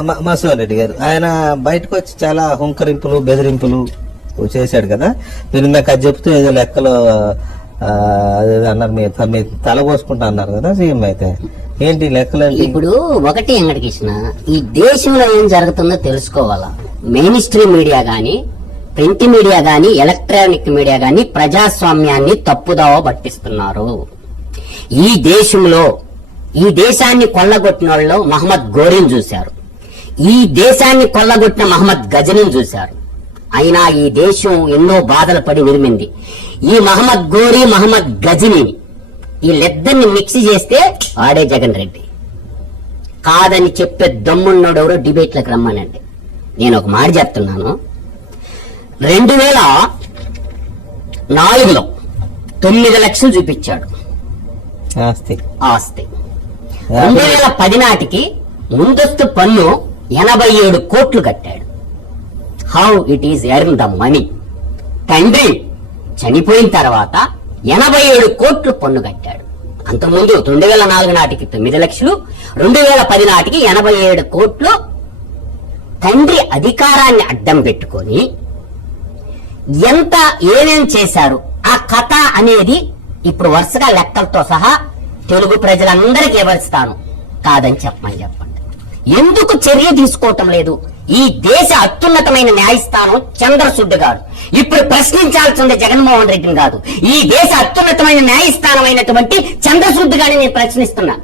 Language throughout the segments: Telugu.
మ- మసూర్ రెడ్డి గారు. ఆయన బయటకు వచ్చి చాలా హుంకరింపులు బెదిరింపులు చేశాడు కదా. మీరు ఇందాక అది చెప్తూ ఏదో లెక్కలో అన్నారు మీ తల కోసుకుంటా అన్నారు కదా సీఎం అయితే. ఏంటి లెక్కలు ఇప్పుడు ఒకటి వెంకటకృష్ణ ఈ దేశంలో ఏం జరుగుతుందో తెలుసుకోవాలా? మెయిన్ స్ట్రీమ్ మీడియా గాని ప్రింట్ మీడియా గాని ఎలక్ట్రానిక్ మీడియా గాని ప్రజాస్వామ్యాన్ని తప్పుదావ పట్టిస్తున్నారు. ఈ దేశంలో ఈ దేశాన్ని కొల్లగొట్టిన వాళ్ళు మహమ్మద్ గోరిని చూశారు. ఈ దేశాన్ని కొల్లగొట్టిన మహమ్మద్ గజని చూశారు. అయినా ఈ దేశం ఎన్నో బాధలు పడి నిర్మింది ఈ మహమ్మద్ గోరి మహమ్మద్ గజని వీళ్ళిద్దరిని మిక్స్ చేస్తే ఆడే జగన్ రెడ్డి. కాదని చెప్పే దమ్మున్నోడు ఎవరో డిబేట్లకు రమ్మనండి. నేను ఒక మాట చెప్తున్నాను. రెండు వేల నాలుగులో తొమ్మిది లక్షలు చూపించాడు. ఆస్తి. ఆస్తి. రెండు వేల పది నాటికి ముందస్తు పన్ను ఎనభై ఏడు కోట్లు కట్టాడు. How it is earn the money తండ్రి చనిపోయిన తర్వాత ఎనభై ఏడు కోట్లు పన్ను కట్టాడు. అంతకుముందు రెండు వేల నాలుగు నాటికి తొమ్మిది లక్షలు రెండు వేల పది నాటికి ఎనభై ఏడు కోట్లు తండ్రి అధికారాన్ని అడ్డం పెట్టుకొని ఎంత ఏమేం చేశారు? ఆ కథ అనేది ఇప్పుడు వరుసగా లెక్కలతో సహా తెలుగు ప్రజలందరికీ వివరిస్తాను కాదని చెప్పమని చెప్పండి ఎందుకు చర్య తీసుకోవటం లేదు? ఈ దేశ అత్యున్నతమైన న్యాయస్థానం చంద్రశుద్ధ్ గారు. ఇప్పుడు ప్రశ్నించాల్సింది జగన్మోహన్ రెడ్డిని కాదు. ఈ దేశ అత్యున్నతమైన న్యాయస్థానం అయినటువంటి చంద్రశుద్ధ్ గారిని నేను ప్రశ్నిస్తున్నా.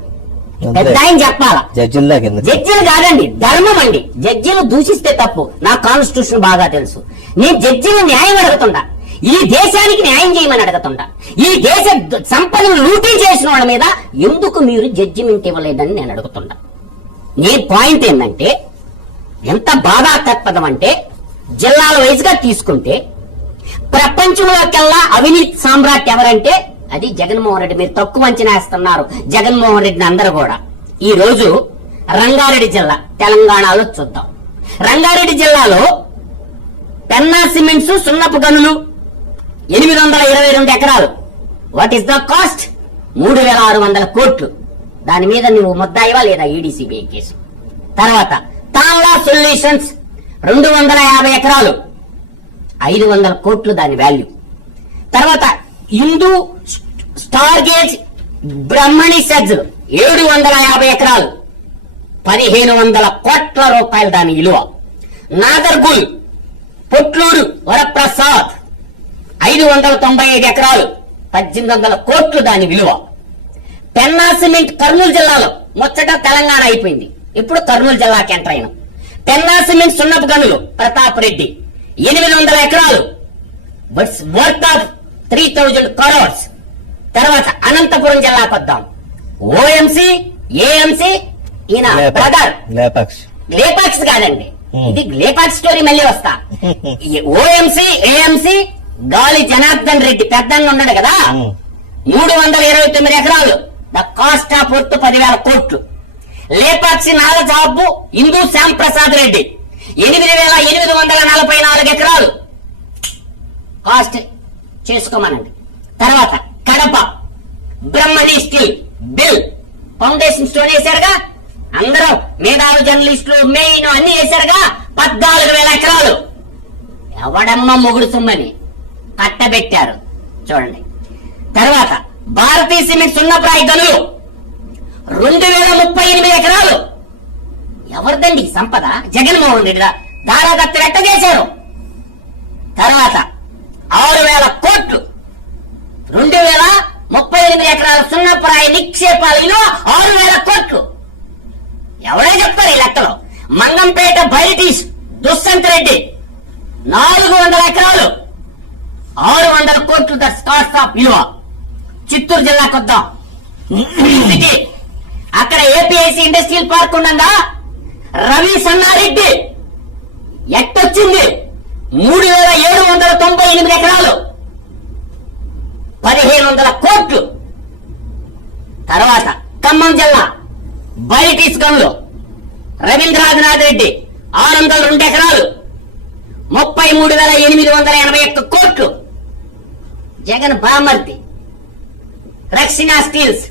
పెద్ద ఆయన చెప్పాలా? జడ్జిలు కాదండి ధర్మం అండి. జడ్జిలు దూషిస్తే తప్పు. నా కాన్స్టిట్యూషన్ బాగా తెలుసు. నేను జడ్జిలు న్యాయం అడుగుతుండా? ఈ దేశానికి న్యాయం చేయమని అడుగుతుండా? ఈ దేశ సంపదను లూటీ చేసిన వాళ్ళ మీద ఎందుకు మీరు జడ్జిమెంట్ ఇవ్వలేదని నేను అడుగుతుండా? నేను పాయింట్ ఏంటంటే ఎంత బాధాతత్పదం అంటే జిల్లాల వైజ్గా తీసుకుంటే ప్రపంచంలోకెల్లా అవినీతి సామ్రాట్ ఎవరంటే అది జగన్మోహన్ రెడ్డి. మీరు తక్కువ అంచనా వేస్తున్నారు జగన్మోహన్ రెడ్డిని అందరూ కూడా. ఈ రోజు రంగారెడ్డి జిల్లా తెలంగాణలో చూద్దాం. రంగారెడ్డి జిల్లాలో పెన్నా సిమెంట్స్ సున్నపు గనులు ఎనిమిది వందల ఇరవై రెండు ఎకరాలు. వాట్ ఈస్ ద కాస్ట్ మూడు వేల ఆరు వందల కోట్లు. దాని మీద నువ్వు ముద్దాయివా లేదా ఈడీసీబీ కేసు? తర్వాత తాంలా సొల్యూషన్స్. రెండు వందల యాభై ఎకరాలు. ఐదు వందల కోట్లు దాని వాల్యూ. తర్వాత హిందూ స్టార్ గేజ్ బ్రహ్మణి సెజ్ ఏడు వందల యాభై ఎకరాలు. పదిహేను వందల కోట్ల రూపాయలు దాని విలువ నాగర్గుల్ పొట్లూరు వరప్రసాద్. ఐదు వందల తొంభై ఐదు ఎకరాలు. పద్దెనిమిది వందల కోట్లు దాని విలువ. పెన్నా సిమెంట్ కర్నూలు జిల్లాలో ముచ్చట తెలంగాణ అయిపోయింది. ఇప్పుడు కర్నూలు జిల్లాకి ఎంటర్ అయినాం. పెన్నా సిమెంట్ సున్నపు గనులు ప్రతాప్ రెడ్డి. ఎనిమిది వందల ఎకరాలు. But's worth of three thousand crores తర్వాత అనంతపురం జిల్లాకు వద్దాం ఓఎంసి ఏఎంసి ఈయన బ్రదర్ లేపాక్షి లేపాక్స్ కాదండి. Hmm. ఇది లేపాక్స్ స్టోరీ మళ్ళీ వస్తా. ఓఎంసి ఏఎంసి గాలి జనార్దన్ రెడ్డి పెద్దన్న ఉన్నాడు కదా. Hmm. మూడు వందల ఇరవై తొమ్మిది ఎకరాలు. ద కాస్ట్ ఆఫ్ వర్త్ పదివేల కోట్లు. లేపాక్షి నాగజాబు హిందూ శ్యామ్ ప్రసాద్ రెడ్డి. ఎనిమిది వేల ఎనిమిది వందల నలభై నాలుగు ఎకరాలు. కాస్ట్ చేసుకోమనండి. తర్వాత Kadapa. Brahmani steel mill. Foundation stone వేశారుగా. అందరూ మేధావి జర్నలిస్టులు మెయిన్ అన్ని వేశారుగా. పద్నాలుగు వేల ఎకరాలు. ఎవడమ్మ మొగుడు సొమ్మని కట్టబెట్టారు. చూడండి. తర్వాత భారతీయ సిమెంట్ సున్నప్రాయ గనులు. రెండు వేల ముప్పై ఎనిమిది ఎకరాలు. ఎవరిదండి సంపద? జగన్మోహన్ రెడ్డి దారాదత్త రెట్ట చేశారు? తర్వాత ఆరు వేల కోట్లు. రెండు వేల ముప్పై ఎనిమిది ఎకరాల సున్నప్రాయ నిక్షేపాలలో ఆరు వేల కోట్లు. ఎవరే చెప్తారు ఈ లెక్కలో? మంగంపేట బయటిస్ దుస్సంత్ రెడ్డి. నాలుగు వందల ఎకరాలు. ఆరు వందల కోట్లు ద కాస్ట్ ఆఫ్ విలువ. చిత్తూరు జిల్లాకు వద్దాం అక్కడ ఏపీఐసి ఇండస్ట్రియల్ పార్క్ ఉండగా రవి సన్నారెడ్డి. ఎట్టొచ్చింది? మూడు వేల ఏడు వందల తొంభై ఎనిమిది ఎకరాలు. పదిహేను వందల కోట్లు. తర్వాత ఖమ్మం జిల్లా బయటిస్ గన్లు. రవీంద్రనాథ్ రెడ్డి ఆరు వందల రెండు ఎకరాలు. ముప్పై మూడు వేల ఎనిమిది వందల ఎనభై ఒక్క కోట్లు. జగన్ బామర్తి రక్షణ స్టీల్స్.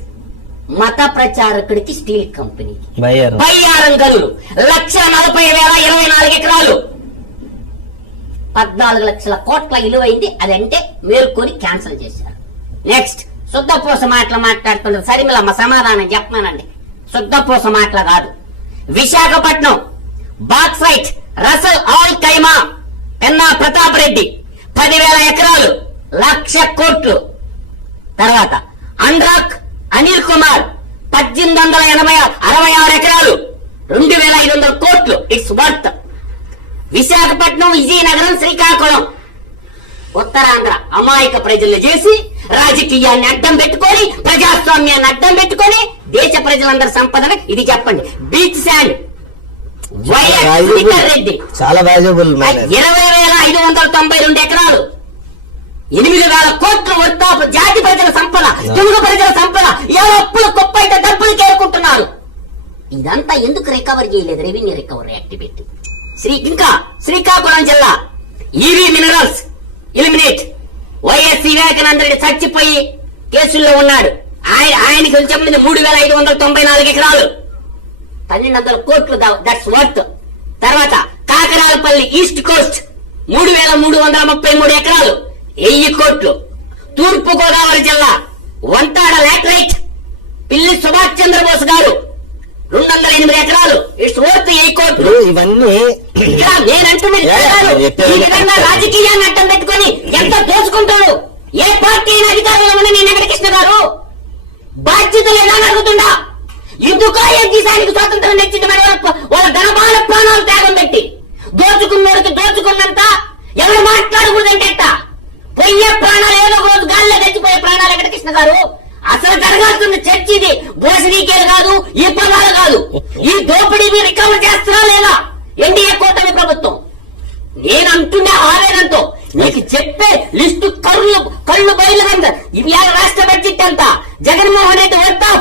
మత ప్రచారకుడికి స్టీల్ కంపెనీకి బయ్యారు. గనులు లక్ష నలభై వేల ఇరవై నాలుగు ఎకరాలు. పద్నాలుగు లక్షల కోట్ల విలువైంది అదంటే మేల్కొని క్యాన్సిల్ చేశారు. నెక్స్ట్ శుద్ధపూస మాటలు మాట్లాడుతున్నారు సరిమిలమ్మ సమాధానం చెప్పమానండి. శుద్ధపూస మాటలు కాదు. విశాఖపట్నం బాక్సైట్ రసల్ ఆల్ కైమా ఎన్నా ప్రతాప్ రెడ్డి పదివేల ఎకరాలు లక్ష కోట్లు. తర్వాత అండ్రాక్ అనిల్ కుమార్ పద్దెనిమిది వందల ఎనభై అరవై ఆరు ఎకరాలు రెండు వేల ఐదు వందల కోట్లు. It's worth Visakhapatnam Vizianagaram Srikakulam. Uttarandhra అమాయక ప్రజలు చేసి రాజకీయాన్ని అడ్డం పెట్టుకొని ప్రజాస్వామ్యాన్ని అడ్డం పెట్టుకొని దేశ ప్రజలందరి సంపదన ఇది చెప్పండి. బీచ్ శాండ్ రెడ్డి చాలా వాల్యుబుల్ ఇరవై వేల ఐదు వందల తొంభై రెండు ఎకరాలు. ఎనిమిది వేల కోట్ల వర్తాపు తెలుగు ప్రజల సంపద ఏ అప్పులు గొప్ప అయితే డబ్బులు చేరుకుంటున్నారు. ఇదంతా ఎందుకు రికవర్ చేయలేదు? రెవెన్యూ రికవరీ యాక్టివిటీ శ్రీ ఇంకా శ్రీకాకుళం జిల్లా EV minerals ilmenite YS Vivekananda Reddy చచ్చిపోయి కేసుల్లో ఉన్నాడు. ఆయన ఆయనకి చెప్పింది మూడు వేల ఐదు వందల తొంభై నాలుగు ఎకరాలు. పన్నెండు వందల కోట్లు దట్స్ వర్త్ తర్వాత కాకరాలపల్లి ఈస్ట్ కోస్ట్ మూడు వేల మూడు వందల ముప్పై మూడు ఎకరాలు వెయ్యి కోట్లు. తూర్పు గోదావరి జిల్లా వంతాడ లాటరైట్ పిల్లి సుభాష్ చంద్రబోస్ గారు. రెండు వందల ఎనిమిది ఎకరాలు. ఇట్స్ వర్త్ వెయ్యి కోట్లు. ఇవన్నీ ఈ కరెక్టే. రాజకీయాన్ని అడ్డం పెట్టుకొని ఎంత దోచుకుంటాడు ఏ పార్టీ అయినా అధికారంలో ఉన్న నేను వెంకటకృష్ణ గారు? బాధ్యత లేదా అడుగుతుండా ఎందుకు ఈ దేశానికి స్వాతంత్రం తెచ్చింది మరి వాళ్ళ ధనమాన ప్రాణాలు త్యాగం పెట్టి దోచుకున్నోడికి దోచుకున్నంత ఎవరు మాట్లాడకూడదంటే ఎట్టా? పోయే ప్రాణాలు గాల్లో ప్రాణాలు ఎక్కడ కృష్ణ గారు? అసలు జరగాల్సిన చర్చ ఇది. భోసనీకేలు కాదు ఈ పదాలు కాదు. ఈ దోపిడీని రికవర్ చేస్తున్నా లేదా? ఎన్డీఏ కూటమి ప్రభుత్వం. నేను అంటున్నా ఆవేదంతో నీకు చెప్పే లిస్టు కళ్ళు కళ్ళు బయలు ఇవి ఇవాళ రాష్ట్ర బడ్జెట్ అంత జగన్మోహన్ రెడ్డి వద్దాం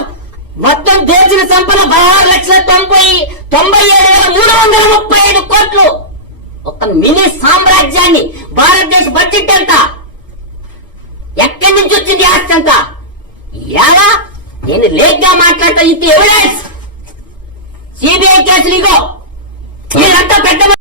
మొత్తం దోచిన సంపద పదహారు లక్షల తొంభై తొంభై ఏడు వేల మూడు వందల ముప్పై ఐదు కోట్లు. ఒక మినీ సామ్రాజ్యాన్ని భారతదేశ బడ్జెట్ ఎంత? ఎక్కడి నుంచి వచ్చింది ఆస్తి అంతా? ఎలా నేను లేట్గా మాట్లాడతా ఇది ఎవిడెన్స్ సిబిఐ కేసులు ఇగో. మీరంతా పెద్ద